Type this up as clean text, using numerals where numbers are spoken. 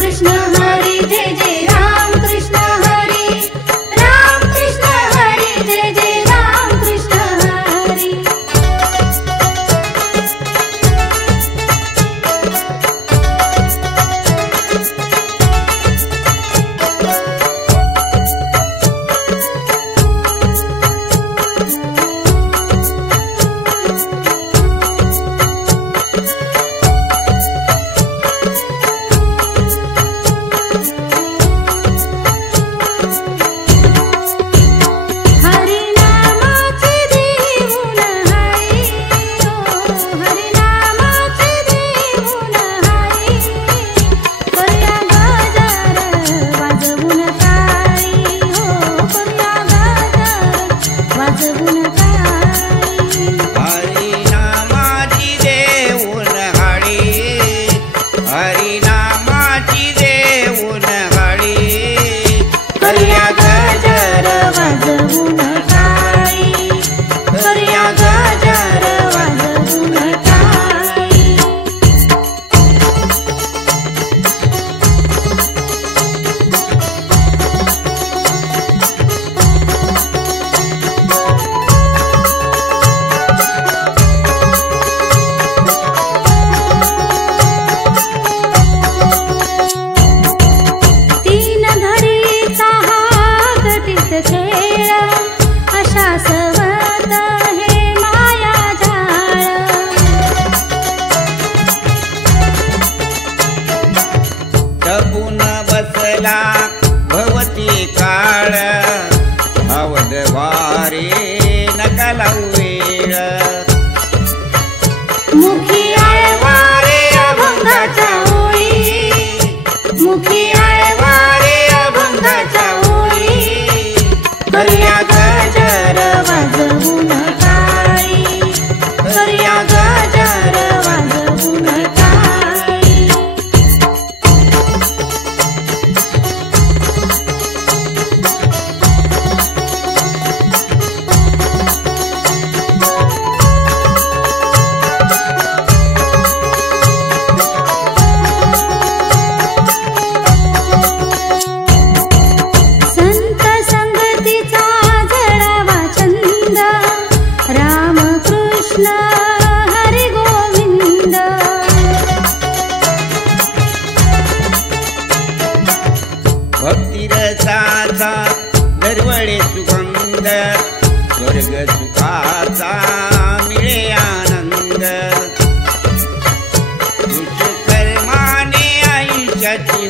कृष्ण हरी जय जय राम कृष्ण हरी, राम कृष्ण हरी जय जय राम कृष्ण हरी। भवती काळ अवध वारे नका लावू वेळ, मुखी आहे वारे अभंगाच्या ओळी, मुखी आहे वारे अभंगाच्या ओळी, करूया गजर वाजवून टाळी, करूया गजर वाजवून टाळी। भक्तिरसाचा दरवळे सुगंध, स्वर्ग सुखाचा मिळे आनंद, दुष्कर्माने आयुष्याची